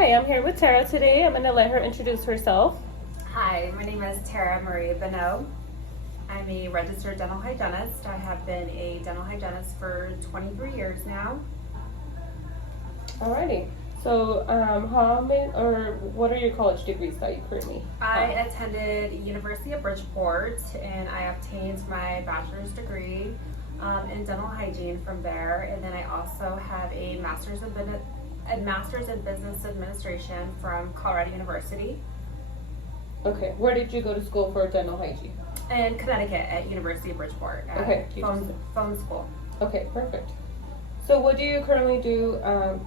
Hi, I'm here with Tara today. I'm going to let her introduce herself. Hi, my name is Tara Marie Bonneau. I'm a registered dental hygienist. I have been a dental hygienist for 23 years now. Alrighty. So, how many, or what are your college degrees that you currently I have? attended University of Bridgeport and I obtained my bachelor's degree in dental hygiene from there. And then I also have a master's in business administration from Colorado University Okay. Where did you go to school for dental hygiene? in Connecticut at University of Bridgeport at Okay. phone school. Okay, perfect. So, what do you currently do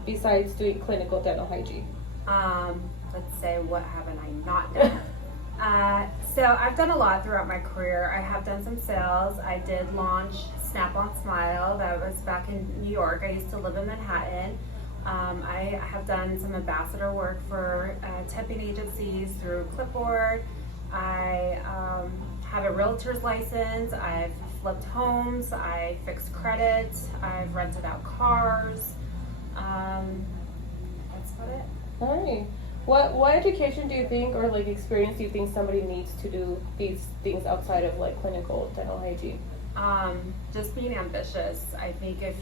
besides doing clinical dental hygiene? Let's say, what haven't I not done? So I've done a lot throughout my career. I have done some sales. I did launch Snap-on Smile. That was back in New York. I used to live in Manhattan. I have done some ambassador work for tipping agencies through Clipboard. I have a realtor's license. I've flipped homes. I fixed credit. I've rented out cars. That's about it. Alright. What education do you think, or like experience do you think somebody needs to do these things outside of like clinical dental hygiene? Just being ambitious. I think if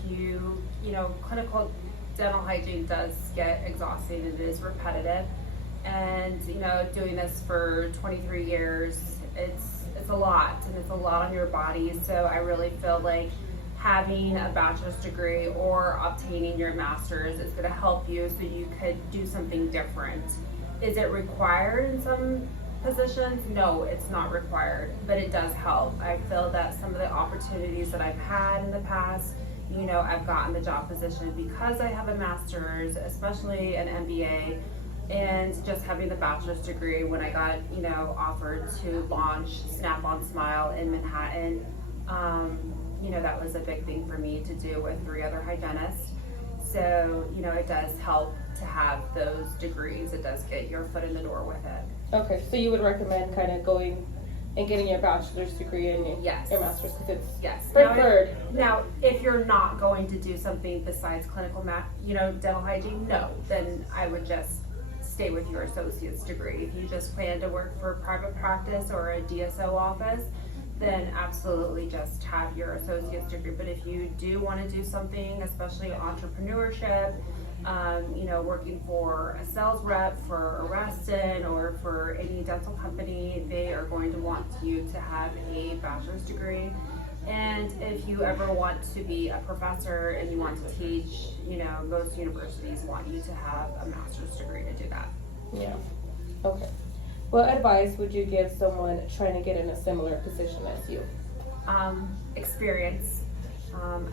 clinical dental hygiene does get exhausting. It is repetitive, and doing this for 23 years, it's a lot, and it's a lot on your body. So I really feel like having a bachelor's degree or obtaining your master's is going to help you so you could do something different. Is it required in some positions? No, it's not required, but it does help. I feel that some of the opportunities that I've had in the past, I've gotten the job position because I have a master's, especially an MBA, and just having the bachelor's degree. When I got, offered to launch Snap-on Smile in Manhattan, that was a big thing for me to do with 3 other hygienists. So, it does help to have those degrees. It does get your foot in the door with it. Okay, so you would recommend kind of going and getting your bachelor's degree and Yes. your master's because it's Yes. preferred. Now, if you're not going to do something besides clinical dental hygiene, no, then I would just stay with your associate's degree. If you just plan to work for a private practice or a DSO office, then absolutely just have your associate's degree. But if you do want to do something, especially entrepreneurship, working for a sales rep for Arrestin or for any dental company, they are going to want you to have a bachelor's degree. And if you ever want to be a professor and you want to teach, most universities want you to have a master's degree to do that. Yeah. Okay. What advice would you give someone trying to get in a similar position as you? Experience.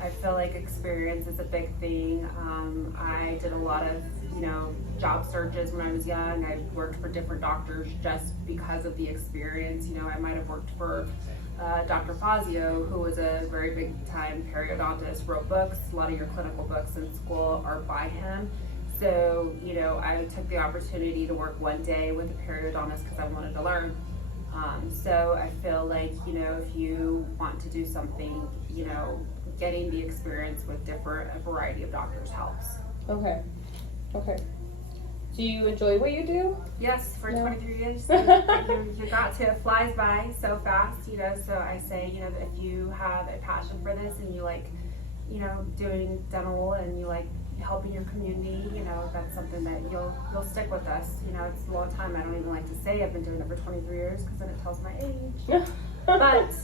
I feel like experience is a big thing. I did a lot of, job searches when I was young. I worked for different doctors just because of the experience. I might have worked for Dr. Fazio, who was a very big time periodontist, wrote books. A lot of your clinical books in school are by him. So, I took the opportunity to work one day with a periodontist because I wanted to learn. So I feel like, if you want to do something, getting the experience with a variety of doctors helps. Okay. Do you enjoy what you do? Yes, for 23 years. You got to. It flies by so fast, so I say, if you have a passion for this and you like, doing dental and you like helping your community, that's something that you'll stick with us. It's a long time. I don't even like to say I've been doing it for 23 years because then it tells my age. But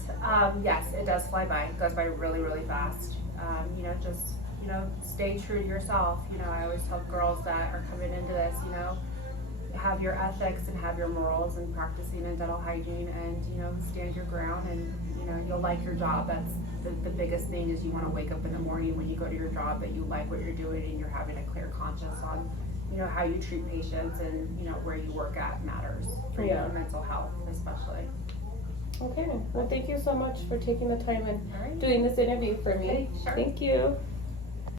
yes, it does fly by. It goes by really, really fast. Just stay true to yourself. I always tell girls that are coming into this, have your ethics and have your morals and practicing in dental hygiene, and stand your ground, and you'll like your job. That's the biggest thing, is you want to wake up in the morning when you go to your job that you like what you're doing and you're having a clear conscience on how you treat patients, and where you work at matters for your mental health especially. Okay, well, thank you so much for taking the time and All right. doing this interview for me. Okay, sure. Thank you.